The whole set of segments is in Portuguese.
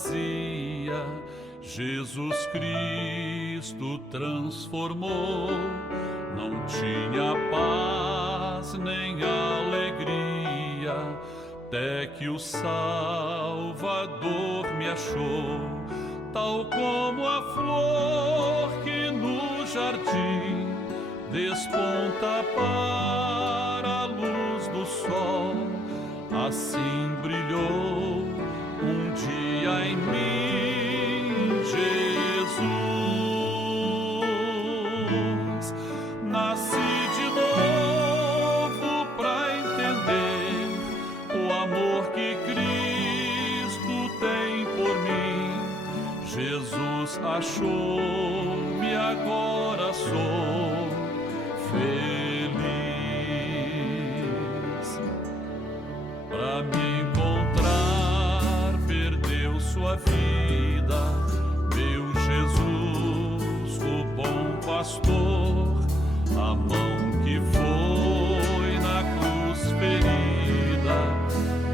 vazia, Jesus Cristo transformou. Não tinha paz nem alegria, até que o Salvador me achou. Tal como a flor que no jardim desponta para a luz do sol, assim brilhou um dia em mim Jesus. Nasci de novo para entender o amor que Cristo tem por mim. Jesus achou-me, agora sou feliz. Para me encontrar, perdeu sua vida, meu Jesus, o bom pastor. A mão que foi na cruz ferida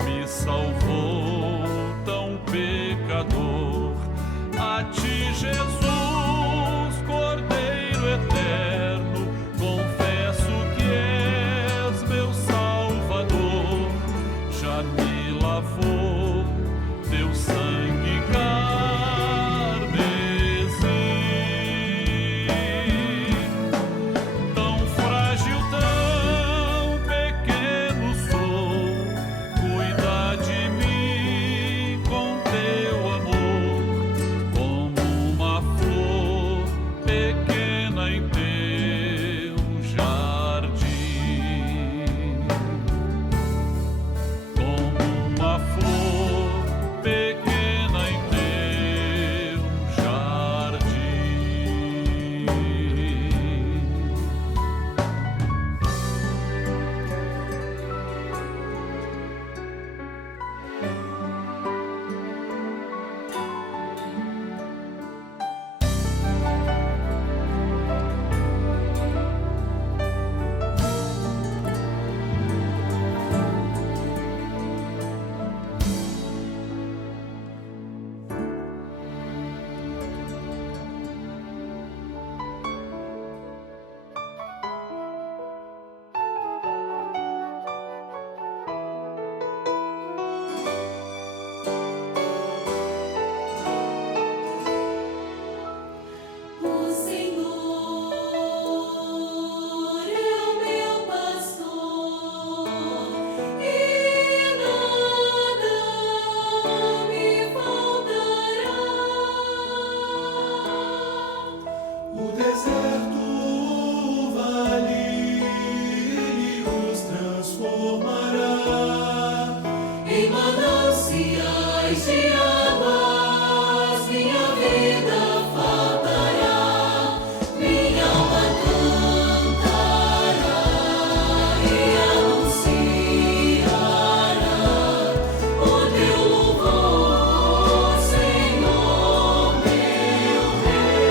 me salvou, tão pecador. A ti, Jesus, Cordeiro eterno, confesso que és meu Salvador. Já me lavou teu sangue carmesim. Tão frágil, tão pequeno sou, cuida de mim com teu amor, como uma flor pequena em teu jardim. Como uma flor pequena em teu jardim. O Senhor é o meu pastor e nada me faltará. O deserto, o vale, Ele os transformará. Em mananciais de águas minha vida faltará. Minha alma cantará e anunciará o teu louvor, Senhor meu Rei.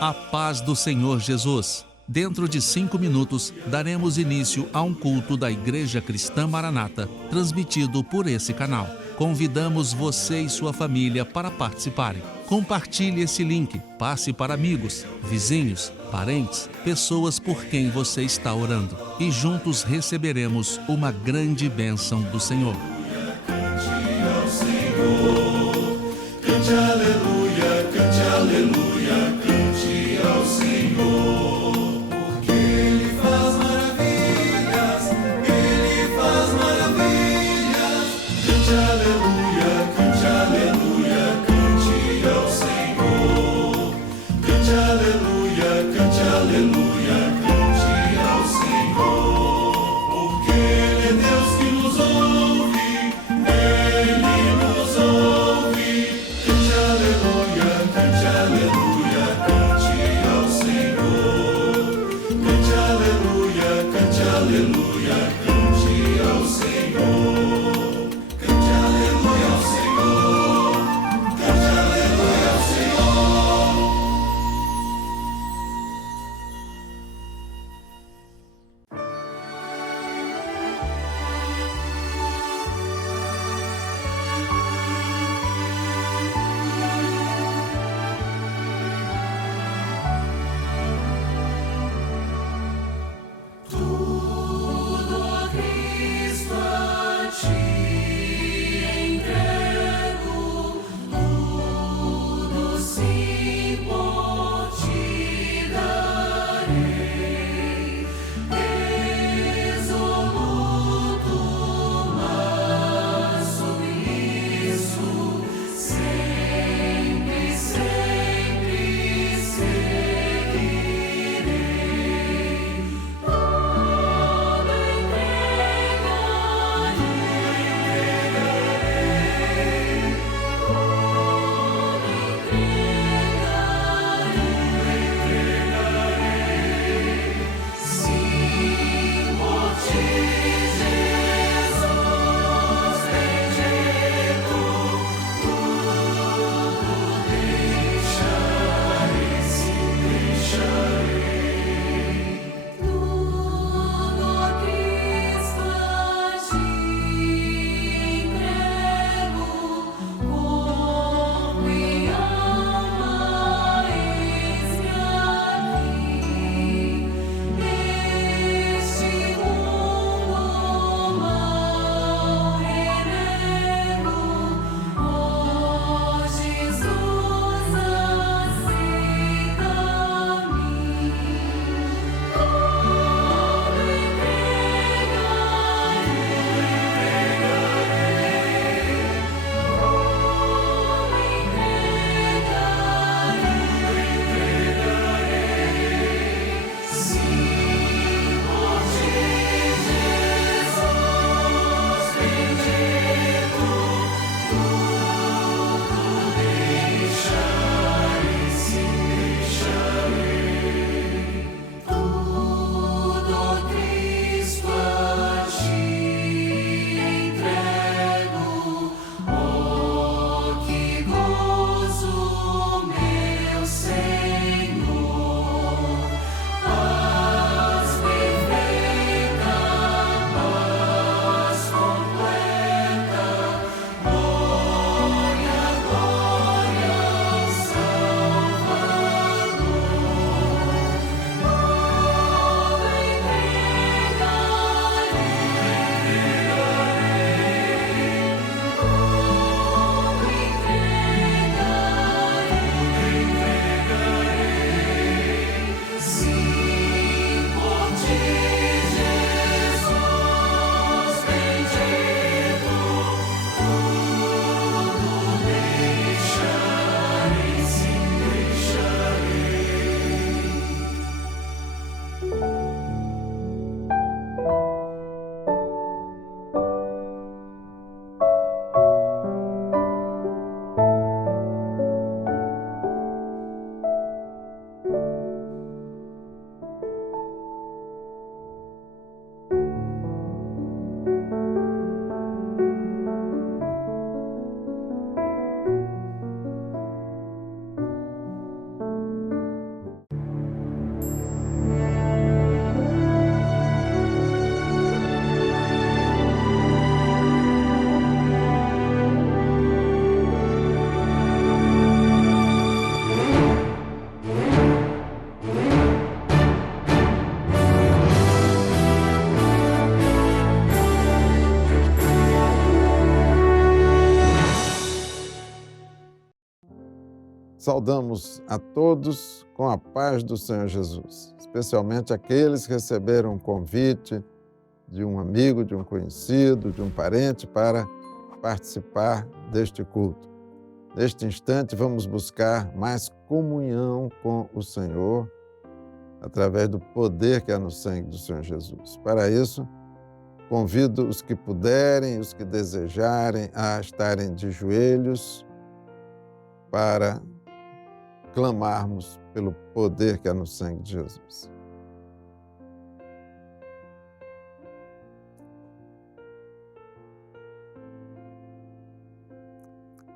A paz do Senhor Jesus. Dentro de 5 minutos, daremos início a um culto da Igreja Cristã Maranata, transmitido por esse canal. Convidamos você e sua família para participarem. Compartilhe esse link, passe para amigos, vizinhos, parentes, pessoas por quem você está orando. E juntos receberemos uma grande bênção do Senhor. Cante ao Senhor, cante aleluia, cante aleluia, cante ao Senhor. Porque Ele faz maravilhas, Ele faz maravilhas. Cante aleluia, cante aleluia, cante ao Senhor. Cante aleluia, cante aleluia, cante ao Senhor. Porque Ele é Deus que nos ouve, Ele nos ouve. Cante aleluia, cante aleluia, cante ao Senhor. Cante aleluia, cante aleluia, cante ao Senhor. Cante aleluia ao Senhor. Cante aleluia ao Senhor. Saudamos a todos com a paz do Senhor Jesus, especialmente aqueles que receberam um convite de um amigo, de um conhecido, de um parente para participar deste culto. Neste instante, vamos buscar mais comunhão com o Senhor através do poder que há no sangue do Senhor Jesus. Para isso, convido os que puderem, os que desejarem, a estarem de joelhos para clamarmos pelo poder que há no sangue de Jesus.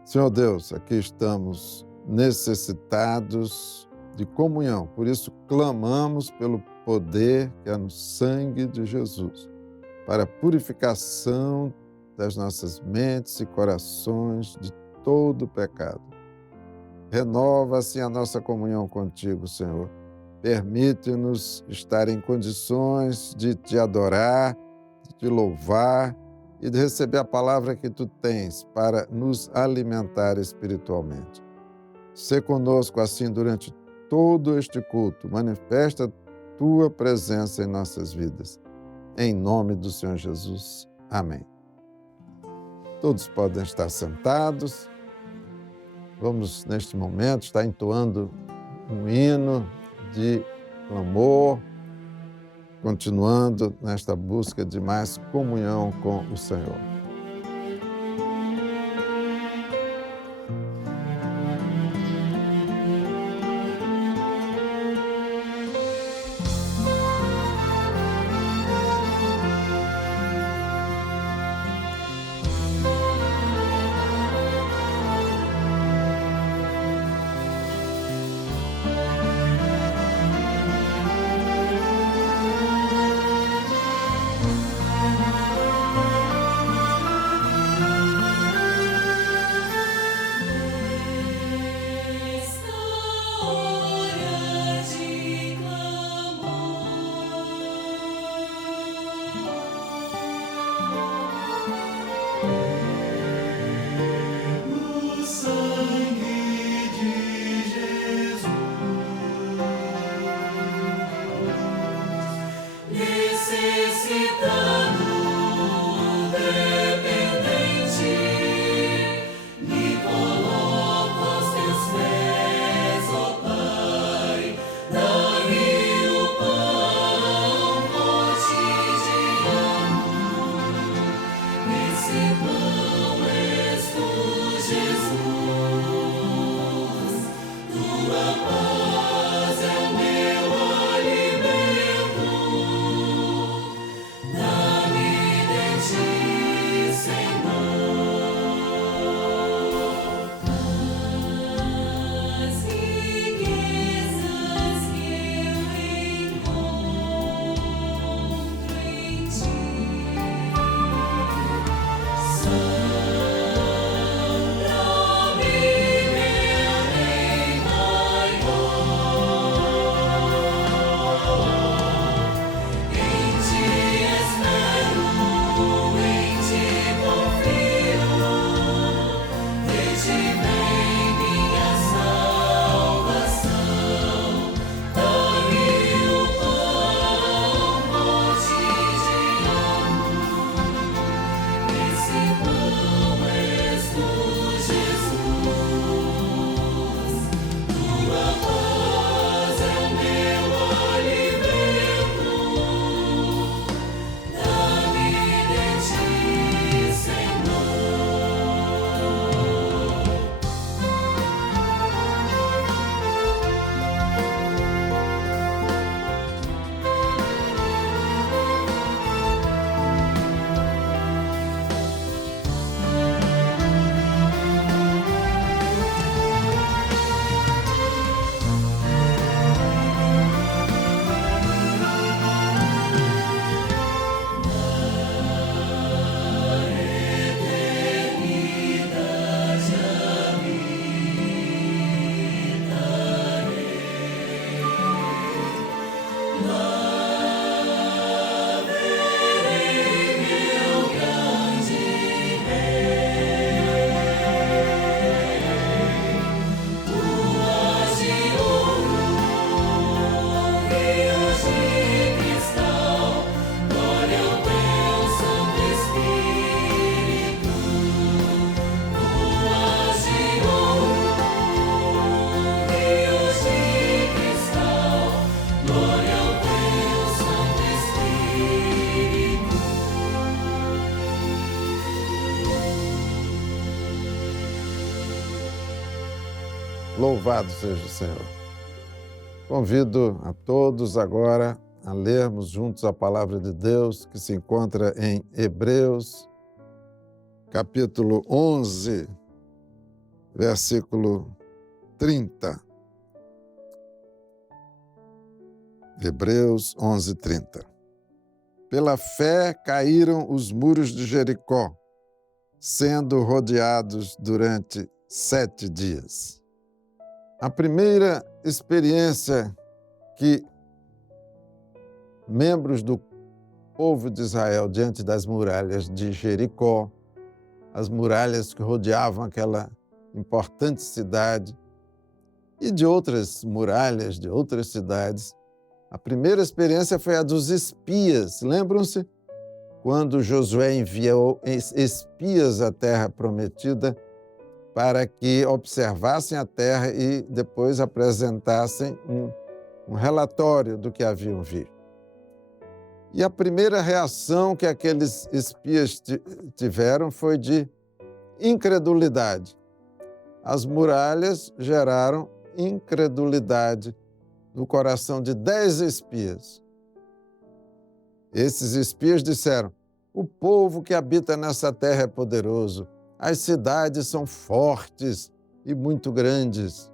Senhor Deus, aqui estamos necessitados de comunhão, por isso clamamos pelo poder que há no sangue de Jesus, para a purificação das nossas mentes e corações de todo pecado. Renova assim a nossa comunhão contigo, Senhor. Permite-nos estar em condições de te adorar, de te louvar e de receber a palavra que tu tens para nos alimentar espiritualmente. Sê conosco assim durante todo este culto. Manifesta a tua presença em nossas vidas. Em nome do Senhor Jesus. Amém. Todos podem estar sentados. Vamos, neste momento, estar entoando um hino de clamor, continuando nesta busca de mais comunhão com o Senhor. Louvado seja o Senhor. Convido a todos agora a lermos juntos a palavra de Deus que se encontra em Hebreus, capítulo 11, versículo 30. Hebreus 11, 30. Pela fé caíram os muros de Jericó, sendo rodeados durante 7 dias. A primeira experiência que membros do povo de Israel diante das muralhas de Jericó, as muralhas que rodeavam aquela importante cidade e de outras muralhas de outras cidades, a primeira experiência foi a dos espias. Lembram-se? Quando Josué enviou espias à terra prometida para que observassem a terra e depois apresentassem um relatório do que haviam visto. E a primeira reação que aqueles espias tiveram foi de incredulidade. As muralhas geraram incredulidade no coração de 10 espias. Esses espias disseram: o povo que habita nessa terra é poderoso, as cidades são fortes e muito grandes.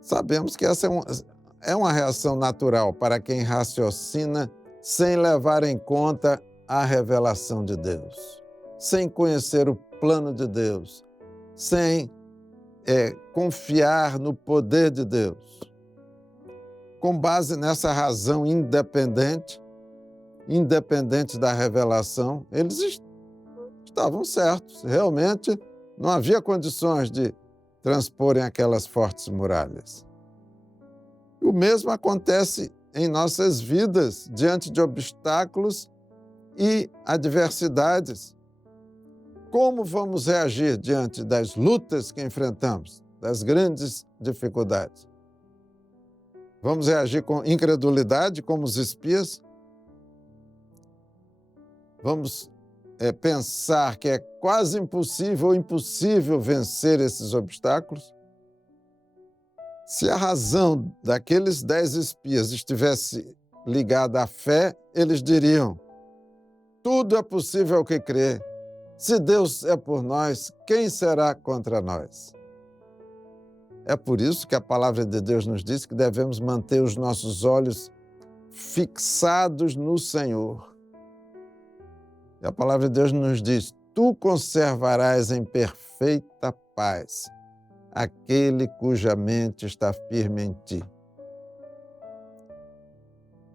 Sabemos que essa é uma reação natural para quem raciocina sem levar em conta a revelação de Deus, sem conhecer o plano de Deus, sem confiar no poder de Deus. Com base nessa razão independente da revelação, eles estavam certos. Realmente não havia condições de transporem aquelas fortes muralhas. O mesmo acontece em nossas vidas, diante de obstáculos e adversidades. Como vamos reagir diante das lutas que enfrentamos, das grandes dificuldades? Vamos reagir com incredulidade, como os espias? Vamos pensar que é quase impossível ou impossível vencer esses obstáculos? Se a razão daqueles 10 espias estivesse ligada à fé, eles diriam: tudo é possível ao que crê. Se Deus é por nós, quem será contra nós? É por isso que a palavra de Deus nos diz que devemos manter os nossos olhos fixados no Senhor. E a palavra de Deus nos diz: tu conservarás em perfeita paz aquele cuja mente está firme em ti.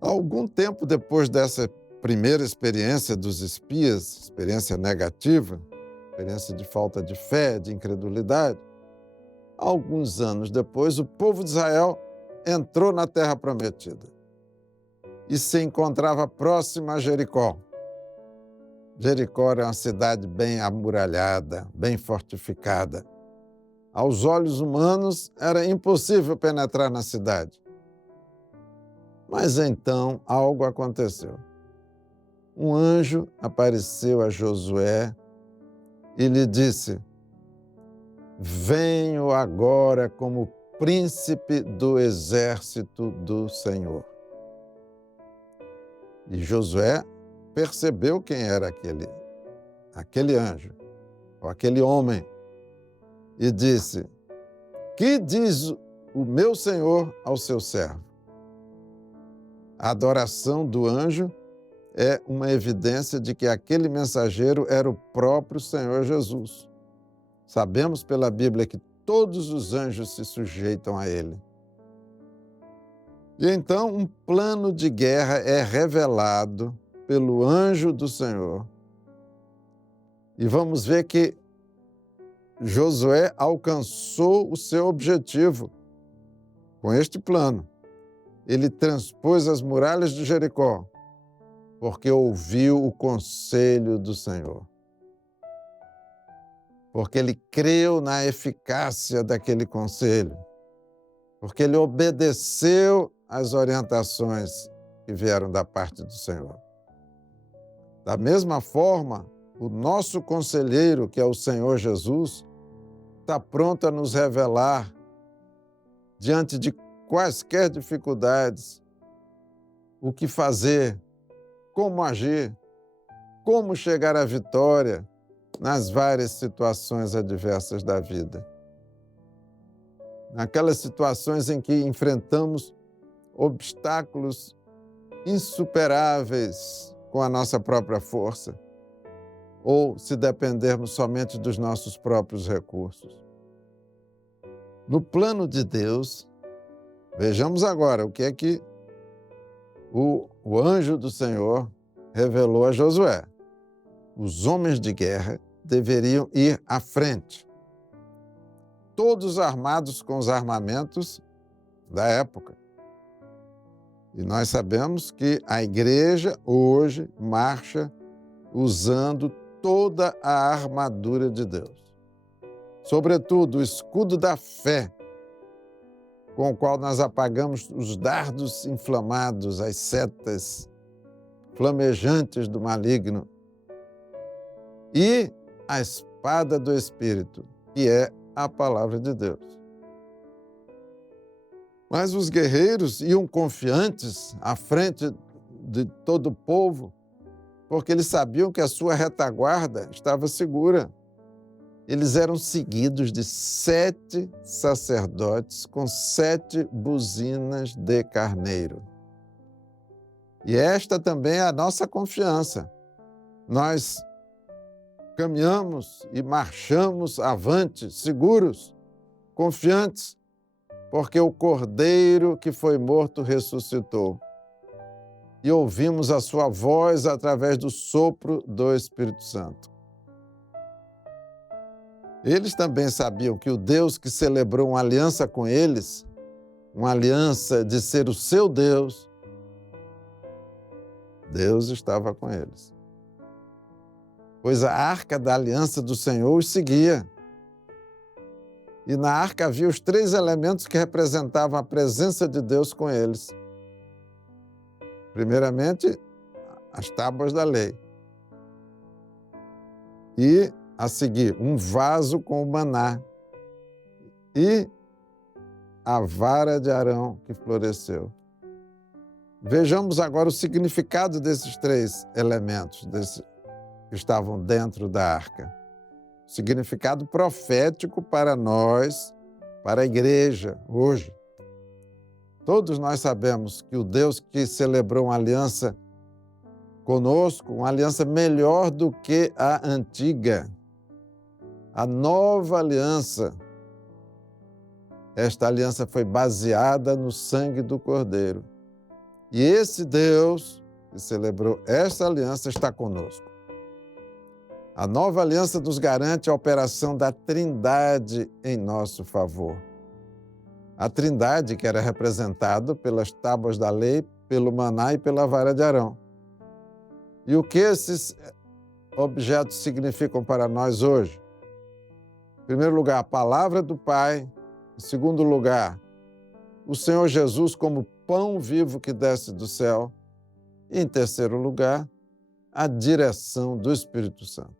Algum tempo depois dessa primeira experiência dos espias, experiência negativa, experiência de falta de fé, de incredulidade, alguns anos depois, o povo de Israel entrou na terra prometida e se encontrava próximo a Jericó. Jericó era uma cidade bem amuralhada, bem fortificada. Aos olhos humanos, era impossível penetrar na cidade. Mas então algo aconteceu. Um anjo apareceu a Josué e lhe disse: venho agora como príncipe do exército do Senhor. E Josué percebeu quem era aquele anjo, ou aquele homem, e disse: que diz o meu Senhor ao seu servo? A adoração do anjo é uma evidência de que aquele mensageiro era o próprio Senhor Jesus. Sabemos pela Bíblia que todos os anjos se sujeitam a ele. E então um plano de guerra é revelado pelo anjo do Senhor. E vamos ver que Josué alcançou o seu objetivo com este plano. Ele transpôs as muralhas de Jericó, porque ouviu o conselho do Senhor. Porque ele creu na eficácia daquele conselho. Porque ele obedeceu às orientações que vieram da parte do Senhor. Da mesma forma, o nosso conselheiro, que é o Senhor Jesus, está pronto a nos revelar, diante de quaisquer dificuldades, o que fazer, como agir, como chegar à vitória nas várias situações adversas da vida. Naquelas situações em que enfrentamos obstáculos insuperáveis com a nossa própria força, ou se dependermos somente dos nossos próprios recursos. No plano de Deus, vejamos agora o que é que o anjo do Senhor revelou a Josué. Os homens de guerra deveriam ir à frente, todos armados com os armamentos da época. E nós sabemos que a igreja hoje marcha usando toda a armadura de Deus. Sobretudo o escudo da fé, com o qual nós apagamos os dardos inflamados, as setas flamejantes do maligno. E a espada do Espírito, que é a palavra de Deus. Mas os guerreiros iam confiantes à frente de todo o povo, porque eles sabiam que a sua retaguarda estava segura. Eles eram seguidos de 7 sacerdotes com 7 buzinas de carneiro. E esta também é a nossa confiança. Nós caminhamos e marchamos avante, seguros, confiantes, porque o Cordeiro que foi morto ressuscitou. E ouvimos a sua voz através do sopro do Espírito Santo. Eles também sabiam que o Deus que celebrou uma aliança com eles, uma aliança de ser o seu Deus, Deus estava com eles. Pois a arca da aliança do Senhor os seguia. E na arca havia os 3 elementos que representavam a presença de Deus com eles. Primeiramente, as tábuas da lei. E, a seguir, um vaso com o maná. E a vara de Arão que floresceu. Vejamos agora o significado desses 3 elementos que estavam dentro da arca. Significado profético para nós, para a igreja, hoje. Todos nós sabemos que o Deus que celebrou uma aliança conosco, uma aliança melhor do que a antiga, a nova aliança. Esta aliança foi baseada no sangue do Cordeiro. E esse Deus que celebrou esta aliança está conosco. A nova aliança nos garante a operação da Trindade em nosso favor. A Trindade que era representada pelas tábuas da lei, pelo maná e pela vara de Arão. E o que esses objetos significam para nós hoje? Em primeiro lugar, a palavra do Pai. Em segundo lugar, o Senhor Jesus como pão vivo que desce do céu. E em terceiro lugar, a direção do Espírito Santo.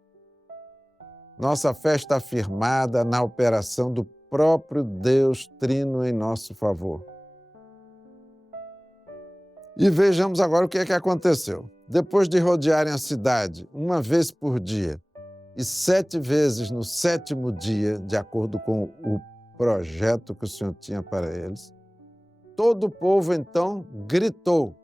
Nossa fé está firmada na operação do próprio Deus Trino em nosso favor. E vejamos agora o que é que aconteceu. Depois de rodearem a cidade uma vez por dia e 7 vezes no 7º dia, de acordo com o projeto que o Senhor tinha para eles, todo o povo então gritou.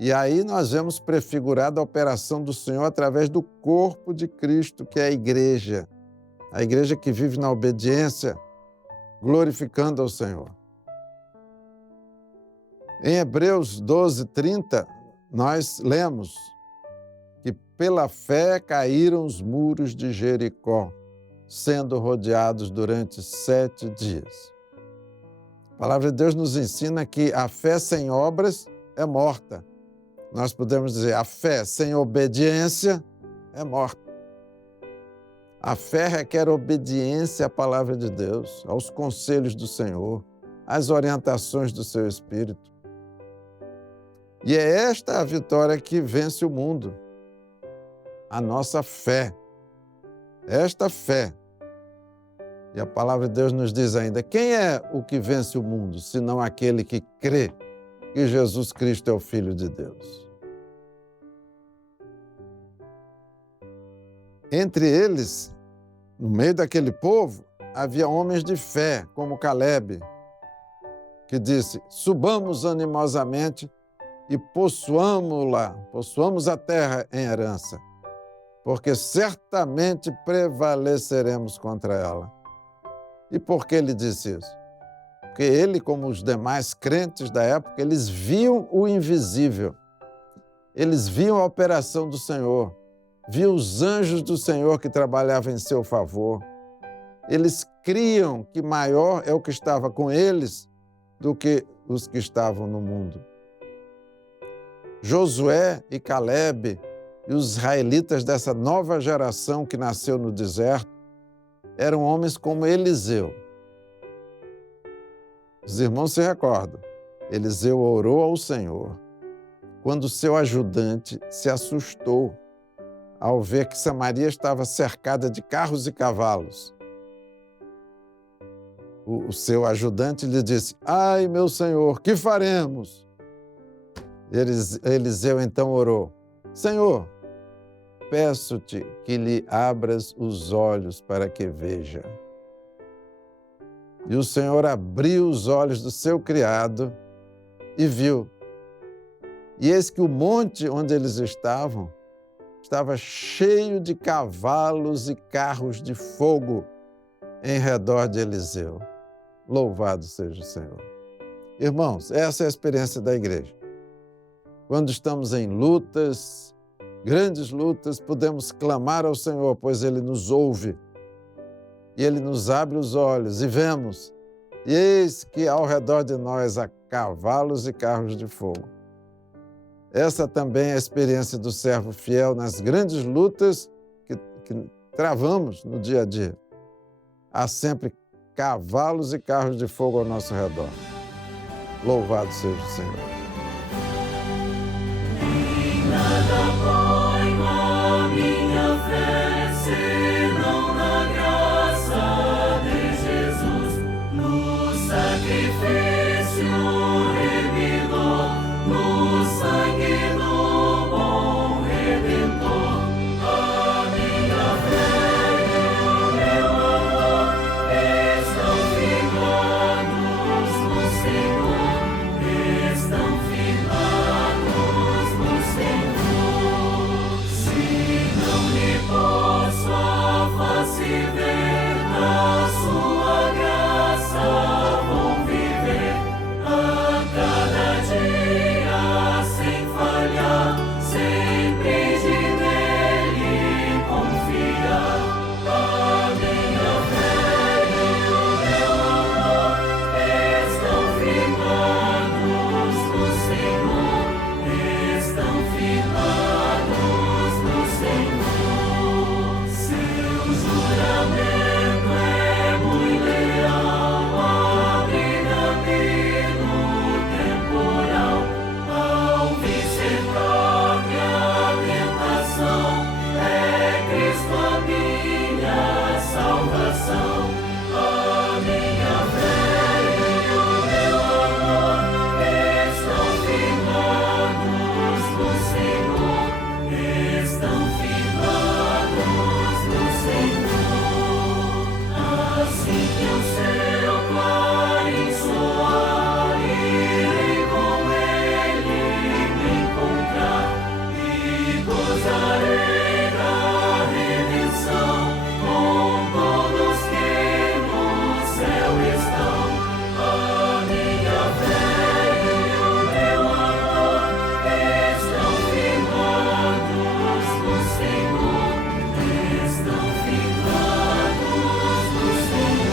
E aí nós vemos prefigurada a operação do Senhor através do corpo de Cristo, que é a igreja que vive na obediência, glorificando ao Senhor. Em Hebreus 12:30, nós lemos que pela fé caíram os muros de Jericó, sendo rodeados durante 7 dias. A palavra de Deus nos ensina que a fé sem obras é morta. Nós podemos dizer, a fé sem obediência é morta. A fé requer obediência à palavra de Deus, aos conselhos do Senhor, às orientações do seu Espírito. E é esta a vitória que vence o mundo. A nossa fé. Esta fé E a palavra de Deus nos diz ainda: quem é o que vence o mundo, senão aquele que crê que Jesus Cristo é o Filho de Deus? Entre eles, no meio daquele povo, havia homens de fé, como Caleb, que disse: subamos animosamente e possuamos a terra em herança, porque certamente prevaleceremos contra ela. E por que ele disse isso? Porque ele, como os demais crentes da época, eles viam o invisível, eles viam a operação do Senhor, viam os anjos do Senhor que trabalhavam em seu favor. Eles criam que maior é o que estava com eles do que os que estavam no mundo. Josué e Caleb e os israelitas dessa nova geração que nasceu no deserto eram homens como Eliseu. Os irmãos se recordam. Eliseu orou ao Senhor quando seu ajudante se assustou ao ver que Samaria estava cercada de carros e cavalos. O seu ajudante lhe disse: ai, meu senhor, que faremos? Eliseu então orou: Senhor, peço-te que lhe abras os olhos para que veja. E o Senhor abriu os olhos do seu criado e viu. E eis que o monte onde eles estavam estava cheio de cavalos e carros de fogo em redor de Eliseu. Louvado seja o Senhor. Irmãos, essa é a experiência da igreja. Quando estamos em lutas, grandes lutas, podemos clamar ao Senhor, pois Ele nos ouve. E Ele nos abre os olhos e vemos. E eis que ao redor de nós há cavalos e carros de fogo. Essa também é a experiência do servo fiel nas grandes lutas que travamos no dia a dia. Há sempre cavalos e carros de fogo ao nosso redor. Louvado seja o Senhor. Nada ponho a minha fé, senão na graça de Jesus, no sacrifício remidor, no sangue do bom Redentor. A minha fé e o meu amor estão firmados no Senhor, estão firmados no Senhor. Se não lhe posso a face ver, na sua graça vou viver a cada dia sem falhar, sempre de nele confiar. A minha fé e o meu amor estão firmados no Senhor, estão firmados no Senhor. Seu juramento é muito leal, abriga-me no temporal, ao vencer própria tentação, é Cristo a minha salvação. A minha fé e o meu amor estão firmados no Senhor, estão firmados no Senhor. Assim que o seu clarim soar, irei com ele me encontrar e gozarei da redenção com todos que no céu estão. A minha fé e o meu amor estão firmados no Senhor, estão firmados no Senhor.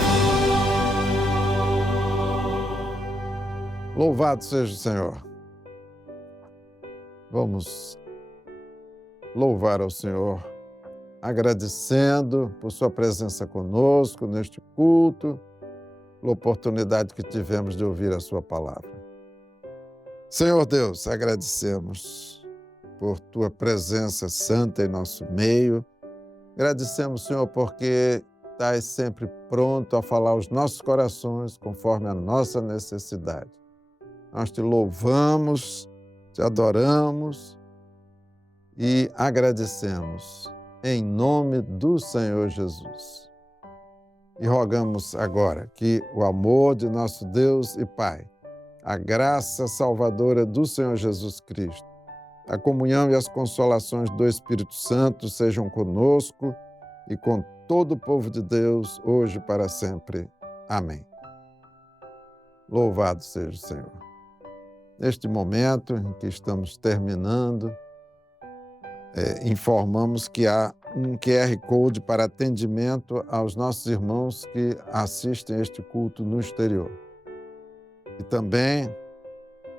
Louvado seja o Senhor. Vamos louvar ao Senhor, agradecendo por sua presença conosco neste culto, pela oportunidade que tivemos de ouvir a sua palavra. Senhor Deus, agradecemos por tua presença santa em nosso meio. Agradecemos, Senhor, porque estás sempre pronto a falar aos nossos corações conforme a nossa necessidade. Nós te louvamos, te adoramos e agradecemos em nome do Senhor Jesus. E rogamos agora que o amor de nosso Deus e Pai, a graça salvadora do Senhor Jesus Cristo, a comunhão e as consolações do Espírito Santo sejam conosco e com todo o povo de Deus, hoje e para sempre. Amém. Louvado seja o Senhor. Neste momento em que estamos terminando, informamos que há um QR Code para atendimento aos nossos irmãos que assistem este culto no exterior. E também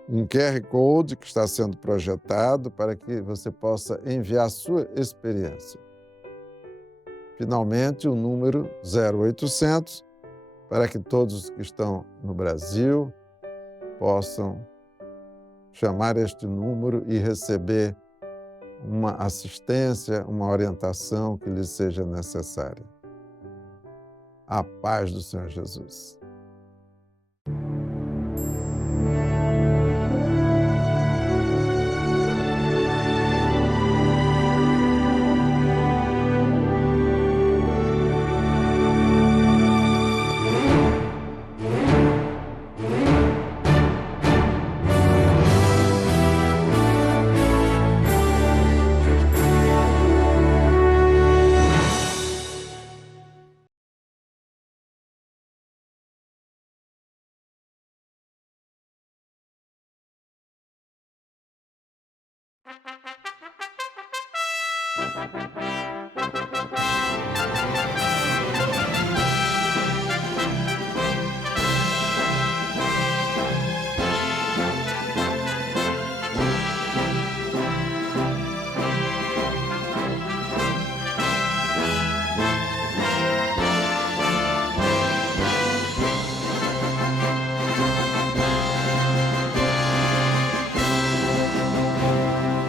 um QR Code que está sendo projetado para que você possa enviar a sua experiência. Finalmente, o número 0800, para que todos os que estão no Brasil possam chamar este número e receber uma assistência, uma orientação que lhes seja necessária. A paz do Senhor Jesus.